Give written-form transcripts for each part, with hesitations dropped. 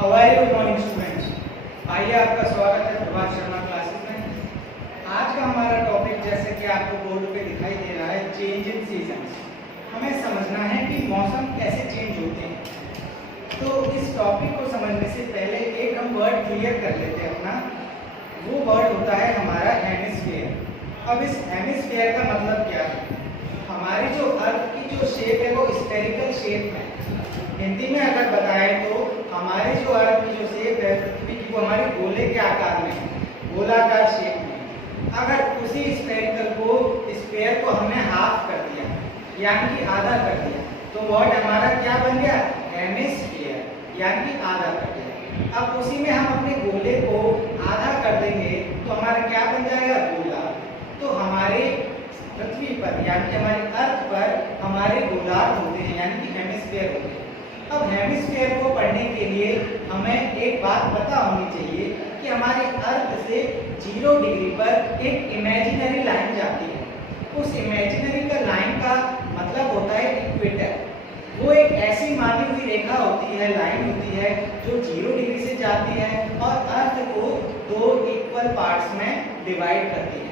Good morning students. आइए, आपका स्वागत है प्रभात शर्मा क्लासेस में। आज का हमारा टॉपिक, जैसे कि आपको बोर्ड पे दिखाई दे रहा है, चेंज इन सीजन्स। हमें समझना है कि मौसम कैसे चेंज होते हैं। तो इस टॉपिक को समझने से पहले एक हम वर्ड क्लियर कर लेते हैं अपना। वो वर्ड होता है हमारा हेमिस्फीयर। अब इस हेमिस्फीयर का मतलब क्या है? हमारी जो अर्थ की जो शेप है वो स्फेरिकल शेप है। हिंदी में अगर बताएं तो हमारे जो अर्थ की जो शेप है पृथ्वी की, वो हमारे गोले के आकार में है, गोलाकार शेप में। अगर उसी स्फेरिकल को, स्फीयर को हमने हाफ कर दिया, यानी कि आधा कर दिया, तो वर्ड हमारा क्या बन गया? हेमिस्फीयर, यानी कि आधा कर दिया। अब उसी में हम अपने गोले को आधा कर देंगे तो हमारा क्या बन जाएगा? गोला। तो हमारे पृथ्वी पर, यानी कि हमारी अर्थ पर हमारे गोलार्ध होते हैं, यानी कि हेमिस्फीयर होते हैं। अब हेमिस्फीयर को पढ़ने के लिए हमें एक बात पता होनी चाहिए कि हमारे अर्थ से 0 डिग्री पर एक इमेजिनरी लाइन जाती है। उस इमेजिनरी का लाइन का मतलब होता है इक्वेटर। वो एक ऐसी मानी हुई रेखा होती है, लाइन होती है, जो 0 डिग्री से जाती है और अर्थ को 2 इक्वल पार्ट्स में डिवाइड करती है।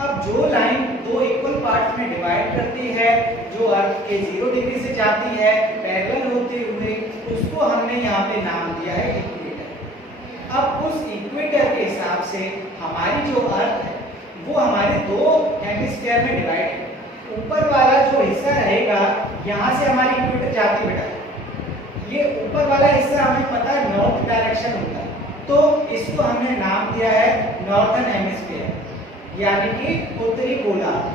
अब जो लाइन 2 इक्वल पार्ट्स में डिवाइड करती है, जो अर्थ के 0 डिग्री से जाती है पैरेलल होते हुए, उसको हमने यहाँ पे नाम दिया है इक्वेटर। अब उस इक्वेटर के हिसाब से हमारी जो अर्थ है वो हमारे 2 हेमिस्फीयर में डिवाइड है। ऊपर वाला जो हिस्सा रहेगा, यहाँ से हमारी इक्वेटर जाती बेटा, ये ऊपर वाला हिस्सा हमें पता है नॉर्थ डायरेक्शन होता है, तो इसको हमने नाम दिया है नॉर्थर्न हेमिस्फीयर, यानी कि उत्तरी गोलार्ध,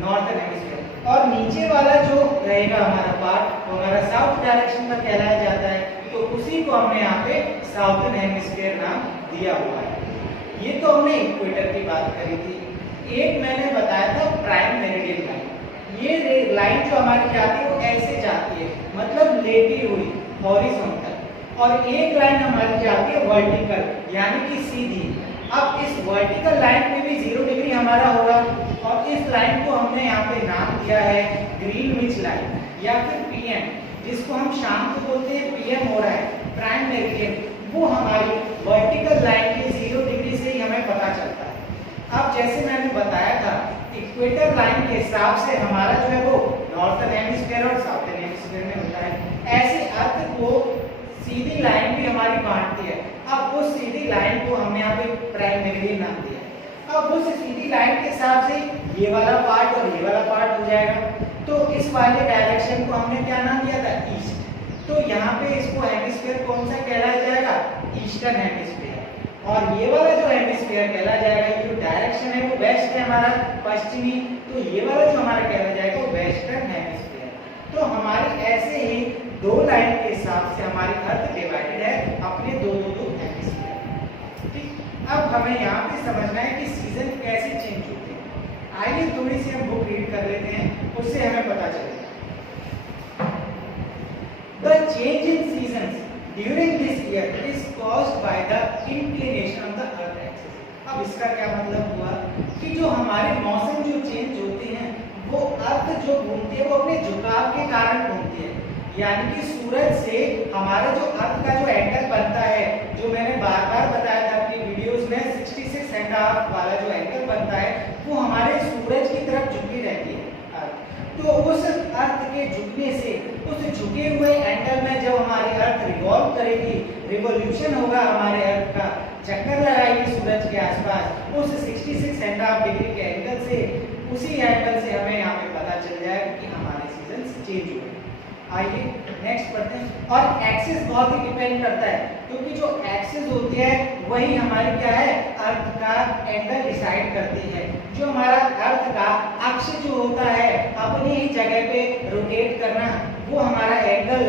नॉर्थर्न हेमिस्फीयर। और नीचे वाला जो रहेगा हमारा पार्ट, वो हमारा साउथ डायरेक्शन का कहलाया जाता है, तो उसी को हमने यहाँ पे साउथर्न हेमिस्फीयर नाम दिया हुआ है। ये तो हमने इक्वेटर की बात करी थी। एक मैंने बताया था प्राइम मेरिडियन लाइन। ये लाइन जो हमारी जाती है वो ऐसे जाती है, मतलब लेटी हुई, हॉरिजॉन्टल। और एक लाइन हमारी जाती है वर्टिकल, यानी कि सीधी। अब इस वर्टिकल लाइन पे भी 0 डिग्री हमारा होगा, और इस लाइन को हमने यहाँ पे नाम दिया है ग्रीनविच लाइन या फिर पीएम, जिसको हम शाम को बोलते हैं पीएम हो रहा है, प्राइम मेरिडियन। वो हमारी वर्टिकल लाइन के 0 डिग्री से ही हमें पता चलता है। अब जैसे मैंने बताया था, इक्वेटर लाइन के हिसाब से हमारा जो है वो नॉर्थर्न हेमिस्फीयर और साउथर्न हेमिस्फीयर में होता है। ऐसे अर्थ को सीधी लाइन भी हमारी बांटती है। अब उस सीधी लाइन को हमने यहाँ पे प्राइम मेरिडियन नाम दिया। अब उस सीधी लाइन के हिसाब से ये वाला पार्ट और ये वाला पार्ट हो जाएगा, तो इस वाले डायरेक्शन को हमने क्या नाम दिया था? ईस्ट। तो यहाँ पे इसको हेमिस्फीयर कौन सा कहलाया जाएगा? Eastern hemisphere. और ये वाला जो हेमिस्फीयर कहलाया जाएगा, ये जो डायरेक्शन है वो वेस्ट है हमारा, पश्चिमी, तो ये वाला जो हमारा कहलाया जाएगा वो वेस्टर्न हेमिस्फीयर। तो हमारी ऐसे ही 2 लाइन के हिसाब से हमारी अर्थ डिवाइडेड है अपने 2 हेमिस्फीयर। ठीक, अब हमें यहाँ पे समझना है कि सीजन कैसे चेंज होते हैं। आइए थोड़ी सी हम बुक रीड कर लेते हैं, उससे हमें पता चलेगा। The change in seasons during this year is caused by the inclination of the earth axis। अब इसका क्या मतलब हुआ कि जो हमारे मौसम जो चेंज होते हैं, वो अर्थ जो घूमती है वो अपने झुकाव के कारण घूमती है। यानी कि सूरज से हमारा जो अर्थ का जो एंगल बनता है, जो मैंने बार बार बताया था अपनी वीडियोस में, 66.5 वाला जो एंगल बनता है, वो हमारे सूरज की तरफ झुकी रहती है अर्थ। तो उस अर्थ के झुकने से, उस झुके हुए एंगल में जब हमारी अर्थ रिवॉल्व करेगी, रिवोल्यूशन होगा हमारे अर्थ का, चक्कर लगाएगी सूरज के आसपास, उस 66.5 डिग्री के एंगल से, उसी एंगल से हमें यहाँ पे पता चल जाएगा कि हमारे सीजन चेंज हुए। आइए नेक्स्ट पढ़ते हैं। और एक्सिस बहुत ही डिपेंड करता है, क्योंकि जो एक्सिस होती है वही हमारी क्या है? अर्थ का एंगल डिसाइड करती है। जो हमारा अर्थ का अक्ष जो होता है अपनी ही जगह पे रोटेट करना, वो हमारा एंगल,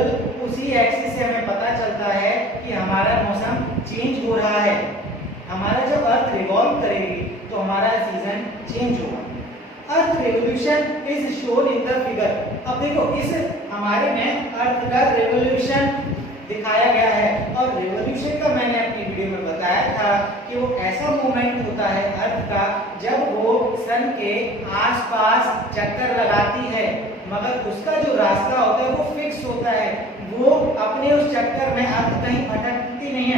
उसी एक्सिस से हमें पता चलता है कि हमारा मौसम चेंज हो रहा है। हमारा जब अर्थ रिवॉल्व करेगी तो हमारा सीजन चेंज होगा। Earth revolution is shown in the figure. अब देखो, इस हमारे में अर्थ का रेवोल्यूशन दिखाया गया है, और रेवोल्यूशन का मैंने अपनी वीडियो में बताया था कि वो ऐसा मूवमेंट होता है अर्थ का जब वो सन के आसपास चक्कर लगाती है, मगर उसका जो रास्ता होता है वो फिक्स होता है। वो अपने उस चक्कर में अर्थ कहीं भटकती नहीं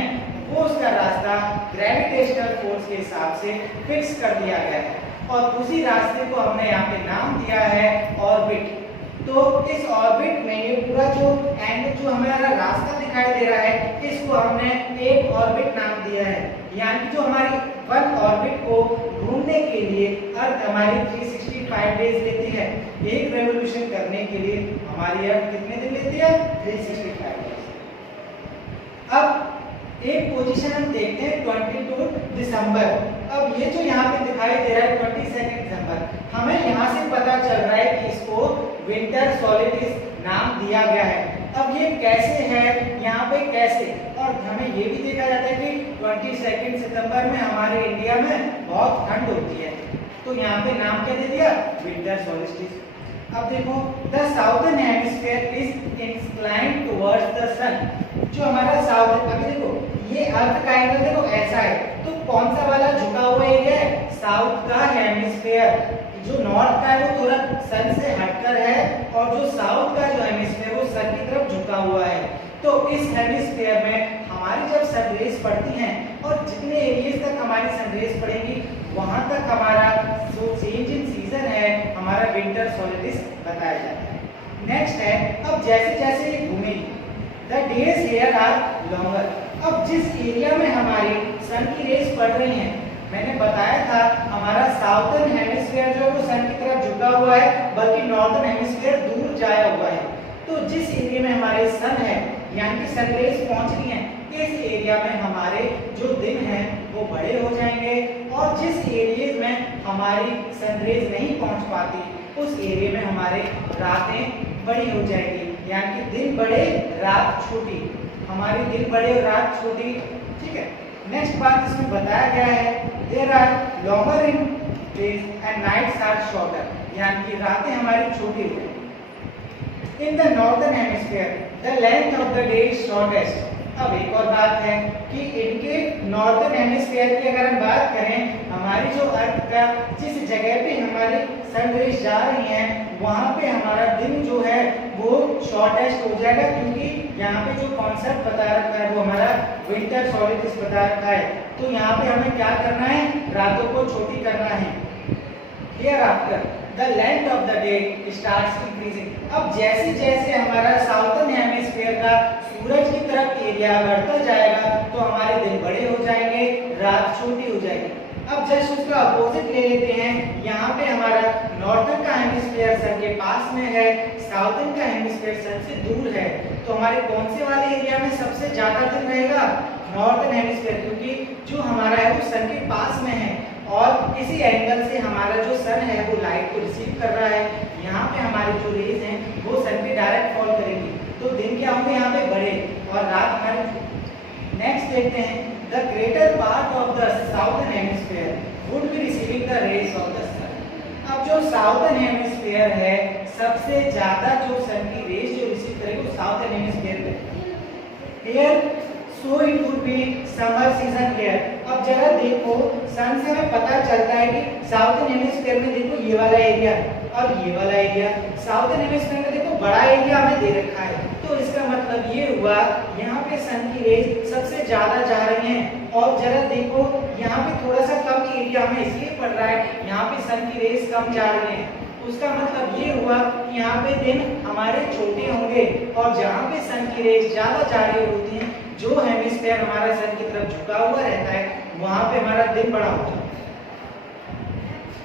सेंट्रिपिटल फोर्स के हिसाब से फिक्स कर दिया गया है और उसी रास्ते को हमने यहाँ पे नाम दिया है ऑर्बिट। तो इस ऑर्बिट में ये पूरा जो हमारा रास्ता दिखाई दे रहा है इसको हमने एक ऑर्बिट नाम दिया है। यानी जो हमारी वन ऑर्बिट को घूमने के लिए अर्थ हमारी 365 डेज लेती है। एक रेवोल्यूशन करने के लिए हमारी अर्थ कितने दिन लेती है? 365 डेज। अब एक पोजीशन हम देखते हैं 22 दिसंबर। अब ये जो यहाँ पे दिखाई दे रहा है 22 दिसंबर, हमें यहाँ से पता चल रहा है कि इसको विंटर सॉलिस्टिस नाम दिया गया है। अब ये कैसे है, यहाँ पे कैसे, और हमें ये भी देखा जाता है कि 22 सितंबर में हमारे इंडिया में बहुत ठंड होती है, तो यहाँ पे नाम क्या दे दिया? Winter solstice. अब देखो, the southern hemisphere is inclined towards the sun. जो हमारा साउथ, अभी देखो ये अर्थ का एंगल देखो ऐसा है, तो कौन सा वाला झुका हुआ एरिया है? साउथ का हेमिस्फीयर। जो नॉर्थ का है वो थोड़ा सन से हटकर है और जो साउथ का जो हेमिस्फीयर वो सन की तरफ झुका हुआ है। तो इस हेमिस्फीयर में हमारी जब सन रेज पड़ती हैं और जितने एरियाज तक हमारी सन रेज पड़ेंगी वहां तक हमारा जो चेंज इन सीजन है हमारा विंटर सॉलिस्टिस बताया जाता है। नेक्स्ट है, अब जैसे जैसे ये घूमेगी the days here are longer. अब जिस एरिया में हमारी सन की रेज पड़ रही हैं, मैंने बताया था हमारा साउथर्न हेमिस्फीयर जो है वो सन की तरफ झुका हुआ है, बल्कि नॉर्थर्न हेमिस्फीयर दूर जाया हुआ है। तो जिस एरिया में हमारे सन है यानी कि सन रेज पहुंच रही हैं, इस एरिया में हमारे जो दिन हैं वो बड़े हो जाएंगे, और जिस एरिया में हमारी सन रेज नहीं पहुंच पाती उस एरिया में हमारे रातें बड़ी हो जाएगी। यानी कि दिन बड़े रात छोटी, हमारे दिन बड़े और रात छोटी। ठीक है, नेक्स्ट बात इसमें बताया गया है, there are longer in days and nights are shorter. यानी कि रातें हमारी छोटी हो जाएंगी। In the northern hemisphere the length of the day is shortest. अब एक और बात है कि इनके नॉर्थर्न हेमिस्फीयर की अगर हम बात करें, हमारी जो अर्थ का जिस जगह पे हमारी सन रेज जा रही हैं वहां पे हमारा दिन जो है वो शॉर्टेस्ट हो जाएगा, क्योंकि यहाँ पे जो कॉन्सेप्ट बता रखा है वो हमारा विंटर सॉलिस्टिस बता रखा है। तो यहाँ पे हमें क्या करना है? रातों को छोटी करना है। Hereafter the length of the day starts increasing। अब जैसे जैसे हमारा साउथर्न हेमिस्फीयर का सूरज की तरफ एरिया बढ़ता जाएगा तो हमारे दिन बड़े हो जाएंगे, रात छोटी हो जाएगी। अब जस्ट उसका अपोजिट ले लेते हैं, यहाँ पे हमारा नॉर्थर्न का हेमिस्फीयर सन के पास में है, साउथर्न का हेमिस्फीयर सन से दूर है। तो हमारे कौन से वाले एरिया में सबसे ज्यादा दिन रहेगा? नॉर्थर्न हेमिस्फीयर, क्योंकि जो हमारा है वो सन के पास में है और इसी एंगल से हमारा जो सन है वो लाइट को रिसीव कर रहा है। यहाँ पे हमारी जो रेज हैं वो सन पे डायरेक्ट फॉल करेंगी, तो दिन क्या होंगे यहाँ पे बड़े और रात हमारी। नेक्स्ट देखते हैं, the greater part of the southern hemisphere would be receiving the rays of the sun. अब जो साउथर्न हेमिस्फीयर है सबसे ज्यादा जो सन की रेज जो रिसीव करेगी वो साउथर्न हेमिस्फीयर पे। Here so it would be summer season here. अब जरा देखो, सन से हमें पता चलता है कि साउथर्न हेमिस्फीयर में देखो ये वाला एरिया और ये वाला एरिया, साउथर्न हेमिस्फीयर में देखो बड़ा एरिया हमें दे रखा है। तो इसका मतलब ये हुआ यहाँ पे सन की रेज सबसे ज्यादा जा रही हैं, और जरा देखो यहाँ पे थोड़ा सा कम एरिया हमें इसलिए पड़ रहा है, यहाँ पे सन की रेज कम जा रही हैं। उसका मतलब ये हुआ कि यहाँ पे दिन हमारे छोटे होंगे, और जहाँ पे सन की रेज ज्यादा जा रही होती हैं, जो हेमिस्फीयर हमारा सन की तरफ झुका हुआ रहता है वहां पे हमारा दिन बड़ा होता है।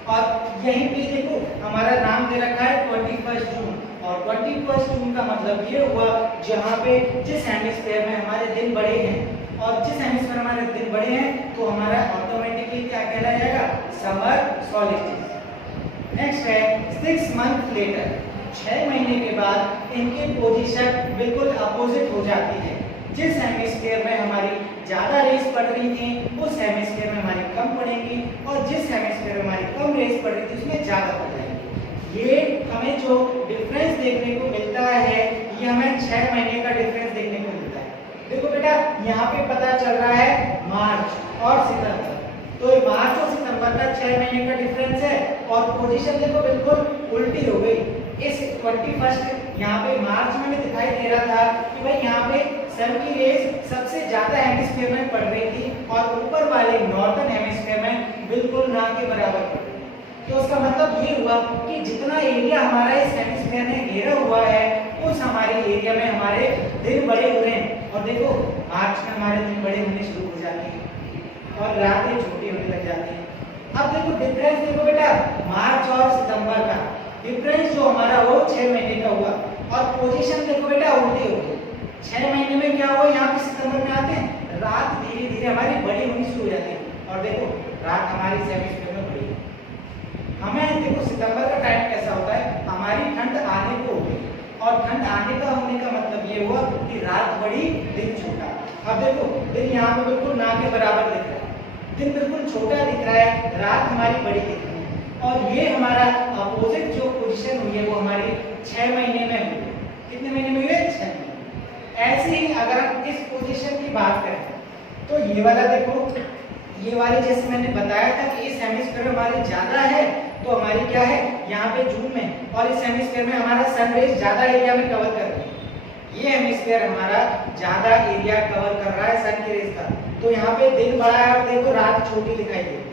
और यहीं पे देखो हमारा नाम दे रखा है 21 जून, और 21 जून का मतलब ये हुआ जहाँ पे जिस हेमिस्फीयर में हमारे दिन बड़े हैं, और जिस हेमिस्फीयर में हमारे दिन बड़े हैं तो हमारा ऑटोमेटिकली क्या कहलाया जाएगा? Summer solstice. नेक्स्ट है 6 मंथ लेटर। 6 महीने के बाद इनकी पोजीशन बिल्कुल अपोजिट हो जाती है। जिस हेमिस्फीयर में हमारी ज्यादा रेज पड़ रही थी उस हेमिस्फीयर में हमारी कम पड़ेंगी, और जिस हेमिस्फीयर में हमारी कम रेज पड़ रही थी उसमें ज्यादा पड़ जाएंगी। ये हमें जो डिफरेंस देखने को मिलता है ये हमें 6 महीने का डिफरेंस देखने को मिलता है। देखो बेटा, यहाँ पे पता चल रहा है मार्च और सितंबर, तो ये मार्च और सितंबर का 6 महीने का डिफरेंस है, और पोजीशन देखो बिल्कुल उल्टी हो गई। इस 21 यहाँ पे मार्च में भी दिखाई दे रहा था कि भाई यहाँ पे सन की रेज सबसे ज्यादा हेमिस्फीयर में पड़ रही थी, और ऊपर ऊपर वाले नॉर्थन हेमिस्फीयर में बिल्कुल ना के बराबर पड़ रही है। तो उसका मतलब ये हुआ कि जितना एरिया हमारा इस हेमिस्फीयर ने घेरा हुआ है उस हमारे एरिया में हमारे दिन बड़े हो रहे हैं। और देखो मार्च में हमारे दिन बड़े होने शुरू हो जाते हैं और रातें छोटी होने लग जाती हैं। अब देखो डिफरेंस देखो बेटा, मार्च और सितंबर का डिफरेंस जो हमारा वो 6 महीने का हुआ और पोजीशन देखो बेटा उल्टी हो गई। 6 महीने में क्या हुआ, यहाँ पे सितंबर में आते हैं रात धीरे धीरे हमारी बड़ी होनी शुरू हो जाती है और देखो रात हमारी हेमिस्फीयर में बड़ी। हमें देखो सितंबर का टाइम कैसा होता है, हमारी ठंड आने को हो गई और ठंड आने का होने का मतलब ये हुआ कि रात बड़ी दिन छोटा। अब देखो दिन यहाँ पे बिल्कुल ना के बराबर दिख रहा है, दिन बिल्कुल छोटा दिख रहा है, रात हमारी बड़ी दिख रही है और ये हमारा अपोजिट जो पोजीशन हुई है वो हमारी 6 महीने में हुई है। कितने महीने में हुई है? 6 महीने। ऐसे ही अगर हम इस पोजीशन की बात करें तो ये वाला देखो, ये वाले जैसे मैंने बताया था कि इस हेमिस्फीयर में हमारी ज्यादा है तो हमारी क्या है यहाँ पे जून में, और इस हेमिस्फीयर में हमारा सन रेज ज्यादा एरिया में कवर कर रही है। ये हेमिस्फीयर हमारा ज्यादा एरिया कवर कर रहा है सन की रेज का, तो यहाँ पे दिन बड़ा है और देखो रात छोटी दिखाई दे रही है।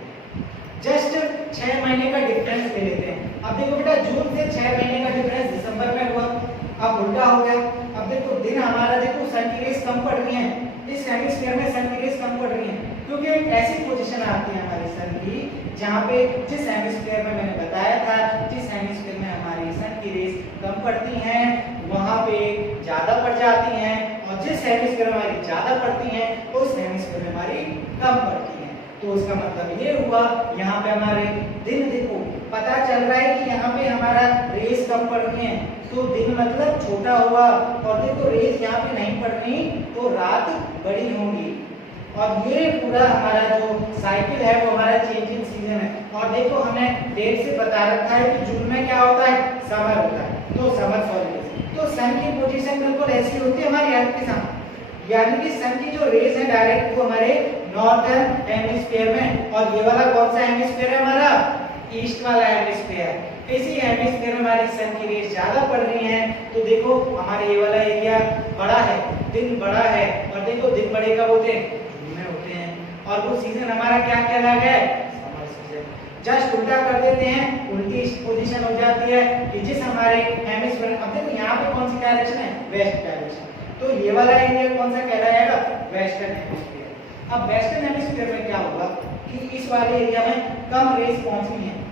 जस्ट 6 महीने का डिफरेंस ले लेते हैं। अब देखो बेटा जून से 6 महीने का डिफरेंस दिसंबर में हुआ, अब उल्टा हो गया। अब देखो दिन हमारा देखो सन की रेज कम पड़ रही है, इस हेमिस्फीयर में सन की रेज कम पड़ रही है क्योंकि एक ऐसी पोजीशन आती है हमारे सन की जहाँ पे जिस हेमिस्फीयर में मैंने बताया था जिस हेमिस्फीयर में हमारी सन की रेज कम पड़ती हैं वहाँ पे ज्यादा पड़ जाती हैं और जिस हेमिस्फीयर में हमारी ज्यादा पड़ती हैं उस हेमिस्फीयर में हमारी कम पड़ती हैं। तो उसका मतलब ये हुआ यहाँ पे हमारे दिन देखो पता चल रहा है कि यहाँ पे हमारा रेज कम पड़ रही है तो दिन मतलब छोटा हुआ और देखो रेज यहाँ पे नहीं पड़ रही तो रात बड़ी होगी। और ये पूरा हमारा जो साइकिल है वो हमारा चेंजिंग सीजन है। और देखो हमें डेट से बता रखा है कि जून में क्या होता है, समर होता है, तो समर सॉलिड। तो सन की पोजीशन बिल्कुल ऐसी होती है हमारी अर्थ के साथ, यानी कि सन की जो रेज है डायरेक्ट वो हमारे नॉर्थर्न हेमिस्फीयर में, और ये वाला कौन सा हेमिस्फीयर है हमारा, ईस्ट वाला हेमिस्फीयर। इसी हेमिस्फीयर में हमारी सन की रेज ज्यादा पड़ रही है तो देखो हमारे ये वाला एरिया बड़ा है, दिन बड़ा है, और देखो दिन बड़े कब होते हैं, जून में होते हैं। और वो सीजन हमारा क्या कहलाता है, समर सीजन। जस्ट उल्टा कर देते हैं, उल्टी पोजीशन हो जाती है कि जिस हमारे हेमिस्फीयर, अब देखो यहाँ पे कौन सी डायरेक्शन है, वेस्ट डायरेक्शन, तो ये वाला एरिया कौन सा कहलाएगा, वेस्टर्न हेमिस्फीयर। अब वेस्टर्न हेमिस्फीयर में क्या होगा कि इस वाले एरिया में कम रेज पहुंचनी है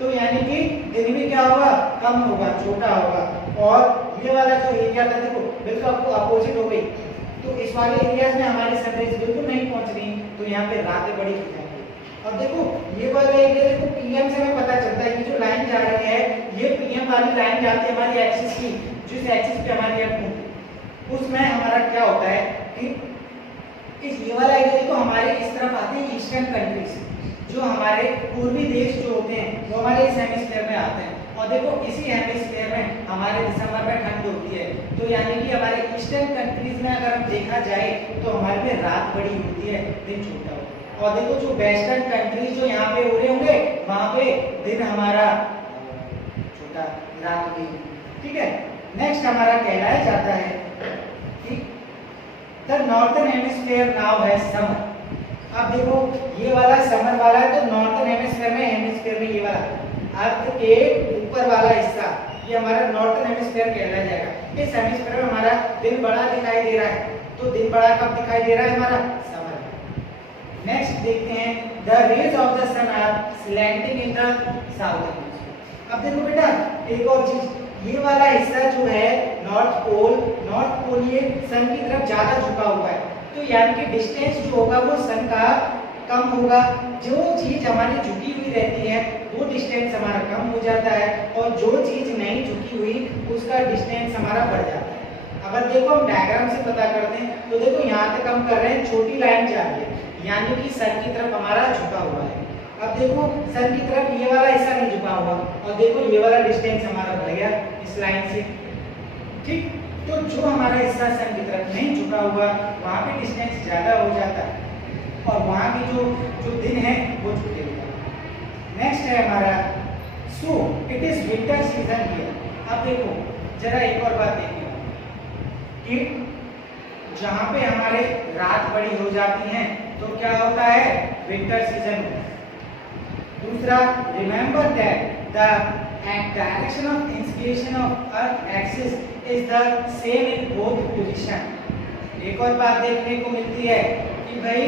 तो यानी कि दिन भी क्या होगा, कम होगा, छोटा होगा। और ये वाला जो एरिया था देखो बिल्कुल आपको अपोजिट हो गई, तो इस वाले एरियाज में हमारी सनराइज बिल्कुल नहीं पहुंच रही तो यहाँ पे रातें बड़ी हो जाएंगी। और देखो ये वाला एरिया देखो पीएम से हमें पता चलता है कि जो लाइन जा रही है ये पीएम वाली लाइन जाती है हमारी एक्सिस की, जिस एक्सिस पे हमारी अर्थ होती है उसमें हमारा क्या होता है कि इस ये वाला एरिया देखो हमारे इस तरफ आते हैं ईस्टर्न कंट्रीज, जो हमारे पूर्वी देश जो होते हैं वो हमारे इस हेमिस्फीयर में आते हैं। और देखो इसी हेमिस्फीयर में हमारे दिसंबर में ठंड होती है तो यानी कि हमारे ईस्टर्न कंट्रीज में अगर हम देखा जाए तो हमारे में रात बड़ी होती है, दिन छोटा होता है। और देखो जो वेस्टर्न कंट्रीज जो यहाँ पे हो रहे होंगे वहां पे दिन हमारा छोटा, रात बड़ी। ठीक है, नेक्स्ट हमारा कहलाया जाता है कि द नॉर्थर्न हेमिस्फीयर नाउ है समर। अब देखो ये वाला समर वाला है तो नॉर्थर्न हेमिस्फीयर में ये वाला अर्थ के ऊपर वाला हिस्सा ये हमारा नॉर्थर्न हेमिस्फीयर कहलाया जाएगा। इस हेमिस्फीयर में हमारा दिन बड़ा दिखाई दे रहा है तो दिन बड़ा कब दिखाई दे रहा है, हमारा समर में। नेक्स्ट देखते हैं the rays of the sun are slanting in the southern hemisphere. अब देखो बेटा एक और चीज, ये वाला हिस्सा जो है नॉर्थ पोल ये सन की तरफ ज्यादा झुका हुआ है तो यानी कि डिस्टेंस जो होगा वो सन का कम होगा। जो चीज हमारी झुकी हुई रहती है वो डिस्टेंस हमारा कम हो जाता है और जो चीज नहीं झुकी हुई उसका डिस्टेंस हमारा बढ़ जाता है। अगर देखो हम डायग्राम से पता करते हैं तो देखो यहाँ तक हम कर रहे हैं, छोटी लाइन जा रही है यानी कि सन की तरफ हमारा झुका हुआ है। अब देखो सन की तरफ ये वाला हिस्सा नहीं झुका हुआ और देखो ये वाला डिस्टेंस हमारा बढ़ गया इस लाइन से। ठीक, तो जो हमारा हिस्सा सन की तरफ नहीं झुका हुआ वहाँ पे डिस्टेंस ज्यादा हो जाता है और वहाँ की जो दिन है वो छोटे हो जाते हैं। नेक्स्ट है हमारा so it is winter season here. अब देखो जरा एक और बात देखिए कि जहाँ पे हमारे रात बड़ी हो जाती हैं तो क्या होता है, विंटर सीजन होता है। दूसरा, remember that the direction of insulation of earth axis is the same in both position. एक और बात देखने को मिलती है कि भाई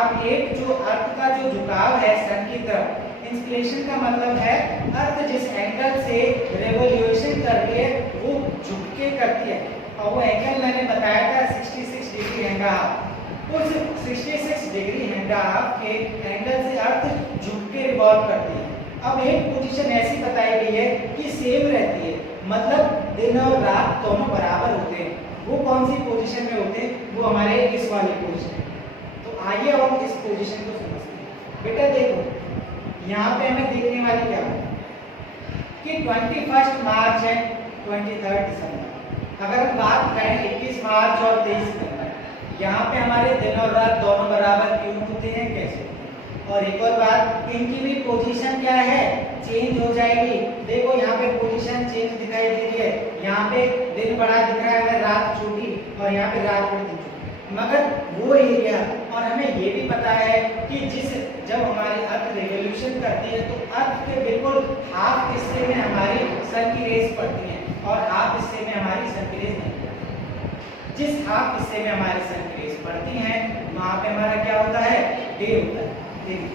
अब एक जो अर्थ का जो झुकाव है सन की तरफ, इंसुलेशन का मतलब है अर्थ जिस एंगल से रेवोल्यूशन कर रही है वो झुक के करती है, और वो एंगल मैंने बताया था 66 डिग्री एंड हाफ। उस 66 डिग्री एंड हाफ के एंगल से अर्थ झुक के रिवॉल्व करती है। अब एक पोजीशन ऐसी बताई गई है कि सेम रहती है, मतलब दिन और रात दोनों बराबर होते हैं। वो कौन सी पोजीशन में होते हैं, वो हमारे इस वाली पोजीशन। तो आइए हम इस पोजीशन को समझते हैं। बेटा देखो यहाँ पे हमें देखने वाली क्या है कि 21 मार्च है 23 दिसंबर। अगर हम बात करें 21 मार्च और 23 सितंबर, यहाँ पे हमारे दिन और रात दोनों बराबर क्यों होते हैं, कैसे होते हैं। और एक और बात, इनकी भी पोजीशन क्या है, चेंज हो जाएगी। देखो यहाँ पे पोजीशन चेंज दिखाई दे रही है, यहाँ पे दिन बड़ा दिख रहा है, रात छोटी, और यहाँ पे रात बड़ी दिख रही है। मगर वो एरिया, और हमें ये भी पता है कि जब हमारी अर्थ रिवोल्यूशन करती है तो अर्थ के बिल्कुल हाफ हिस्से में हमारी सन की रेज पड़ती हैं और हाफ हिस्से में हमारी सन की रेज नहीं पड़ती। जिस हाफ हिस्से में हमारी सन की रेज पड़ती हैं वहां पे हमारा क्या होता है, डे होता है, दिन।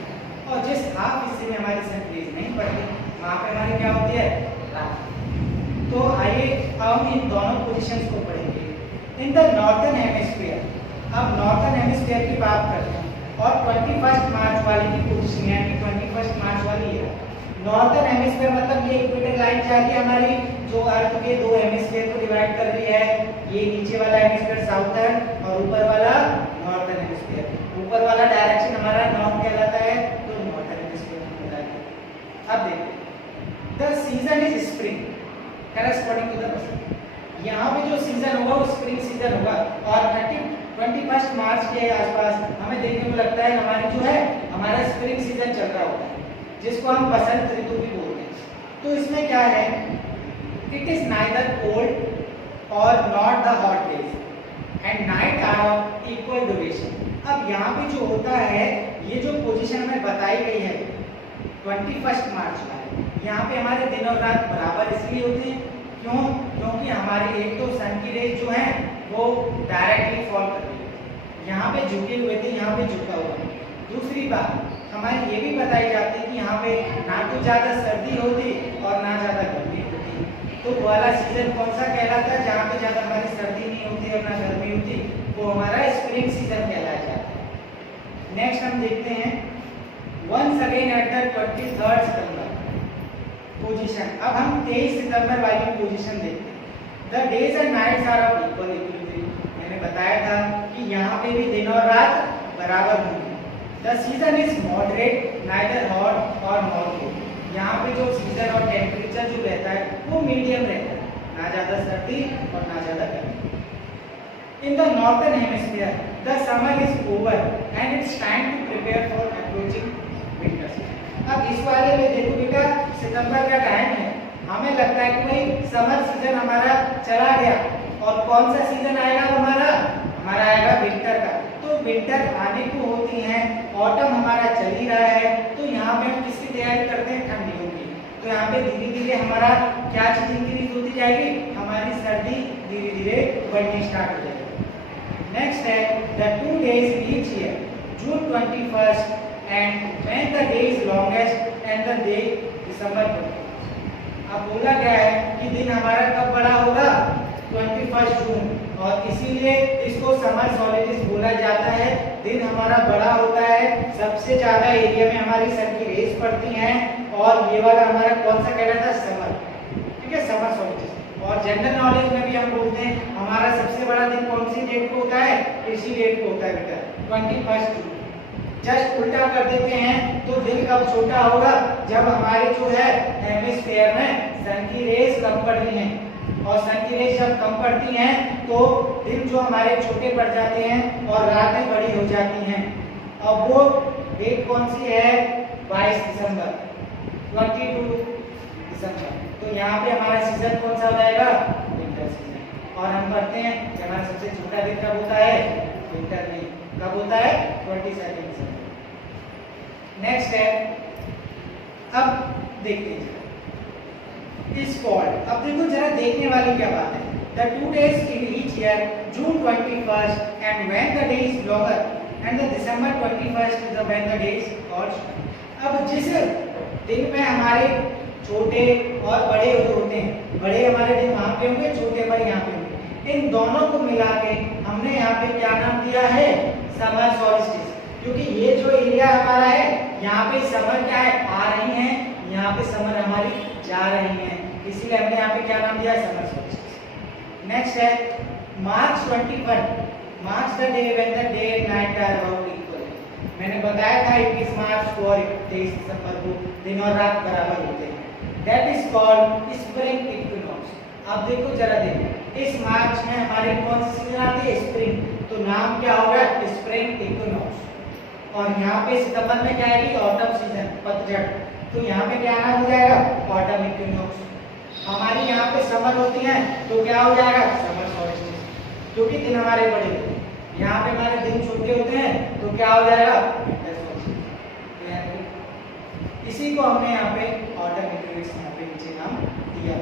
और जिस हाफ हिस्से में हमारी सन की रेज नहीं पड़ती वहां पे हमारी क्या होती है, रात। तो आइए हम इन दोनों पोजीशंस को पढ़ेंगे। इन द नॉर्थर्न हेमिस्फीयर, अब नॉर्थर्न हेमिस्फीयर की बात करते हैं, और 21 मार्च वाली की पोजीशन है कि 21 मार्च वाली है। नॉर्थर्न हेमिस्फीयर मतलब ये इक्वेटर लाइन जा रही है हमारी, जो अर्थ के दो हेमिस्फीयर को डिवाइड कर रही है। ये नीचे वाला हेमिस्फीयर साउथर्न और ऊपर वाला नॉर्थर्न हेमिस्फीयर। ऊपर वाला डायरेक्शन हमारा नॉर्थ कहलाता है, तो नॉर्थर्न हेमिस्फीयर कहलाता है। अब देखो, the season is spring corresponding to the person. यहाँ पे जो सीजन होगा वो स्प्रिंग सीजन होगा, और 21 मार्च के आसपास हमें देखने को लगता है हमारी जो है हमारा स्प्रिंग सीजन चल रहा होता है, जिसको हम बसंत ऋतु भी बोलते हैं। तो इसमें क्या है, इट इज नाइदर कोल्ड और not the hot days and night are of equal duration. अब यहाँ पे जो होता है, ये जो पोजीशन हमें बताई गई है 21 मार्च का, यहाँ पे हमारे दिन और रात बराबर इसलिए होते हैं, क्यों, क्योंकि हमारी एक तो सन की रेज जो है वो डायरेक्टली फॉल कर रही है, यहाँ पे झुके हुए थे, यहाँ पे झुका हुआ है। दूसरी बात हमारी ये भी बताई जाती है कि यहाँ पे ना तो ज़्यादा सर्दी होती और ना ज़्यादा गर्मी होती। तो वाला सीजन कौन सा कहलाता है, जहाँ पे ज़्यादा हमारी सर्दी नहीं होती और ना गर्मी होती, वो हमारा स्प्रिंग सीजन कहलाया जाता है। नेक्स्ट हम देखते हैं वंस अगेन एट द 23 सितंबर पोजीशन। अब हम 23 सितंबर वाली पोजीशन देखते हैं। The days and nights are of equal equilibrium. मैंने बताया था कि यहाँ पे भी दिन और रात बराबर होंगे। The season is moderate neither hot और नॉट कोल्ड। यहाँ पे जो सीजन और टेम्परेचर जो रहता है वो मीडियम रहता है, ना ज़्यादा सर्दी और ना ज़्यादा गर्मी। In the northern hemisphere the summer is over and it's time to prepare for approaching winter season. अब इस वाले में देखो बेटा, सितंबर का टाइम है, हमें लगता है कि भाई समर सीजन हमारा चला गया और कौन सा सीजन आएगा हमारा आएगा विंटर का। तो विंटर आने को होती है, ऑटम हमारा चल ही रहा है, तो यहाँ पे हम किसकी तैयारी करते हैं, ठंडियों की। तो यहाँ पे धीरे धीरे हमारा क्या चीज इंक्रीज होती जाएगी, हमारी सर्दी धीरे धीरे बढ़नी स्टार्ट हो जाएगी। नेक्स्ट है the 2 days each year, June 21 and when the day is longest and the day December 21। अब बोला गया है कि दिन हमारा कब बड़ा होगा, 21 जून, और इसीलिए इसको समर सॉलिस्टिस बोला जाता है। दिन हमारा बड़ा होता है, सबसे ज्यादा एरिया में हमारी सन की रेज पड़ती हैं, और ये वाला हमारा कौन सा कहलाता है, समर। ठीक है, समर सॉलिस्टिस। और जनरल नॉलेज में भी हम बोलते हैं हमारा सबसे बड़ा दिन कौन सी डेट को होता है, इसी डेट को होता है बेटा, 21 जून। जस्ट उल्टा कर देते हैं तो दिन कब छोटा होगा, जब हमारे जो है हेमिस्फीयर में सन की रेज कम पड़ रही हैं, और सन की रेज जब कम पड़ती हैं तो दिन जो हमारे छोटे पड़ जाते हैं और रातें बड़ी हो जाती हैं। अब वो डेट कौन सी है, 22 दिसंबर, 22 दिसंबर। तो यहाँ पे हमारा सीजन कौन सा हो जाएगा, विंटर सीजन। और हम पढ़ते हैं कि हमारा सबसे छोटा दिन कब होता है, विंटर में। कब होता है 22nd दिसंबर। नेक्स्ट है, अब देखते हैं इस कॉल्ड, अब देखो जरा देखने वाली क्या बात है। The 2 days in each year, June 21st and when the day is longer and the December 21st is the when the day is odd। अब जिस दिन में हमारे छोटे और बड़े होते हैं, बड़े हमारे दिन वहाँ पे होंगे, छोटे हमारे यहाँ पे होंगे, इन दोनों को मिला के हमने यहाँ पे क्या नाम दिया है, समर सॉल्स्टिस। क्योंकि ये जो एरिया हमारा है यहाँ पे समर क्या है, आ रही है, यहाँ पे समर हमारी जा रही है, इसीलिए हमने यहाँ पे क्या नाम दिया है, समर सॉल्स्टिस। नेक्स्ट है March 21, March the day when the day and night are about equal. मैंने बताया था 21 मार्च और 23 दिसंबर को दिन और रात बराबर होते हैं। That is called spring equinox. अब देखो जरा देखो, इस मार्च में हमारे कौन सी सीजन आती है, स्प्रिंग, तो नाम क्या होगा, स्प्रिंग इक्विनॉक्स। और यहाँ पे सितंबर में क्या आएगी, ऑटम सीजन, पतझड़, तो यहाँ पे क्या नाम हो जाएगा, ऑटम इक्विनॉक्स। हमारी यहाँ पे समर होती है तो क्या हो जाएगा, समर सॉल्स्टिस, क्योंकि दिन हमारे बड़े होते हैं। यहाँ पे हमारे दिन छोटे होते हैं तो क्या हो जाएगा, विंटर सॉल्स्टिस। इसी को हमने यहाँ पे ऑटम इक्विनॉक्स यहाँ पे नीचे नाम दिया।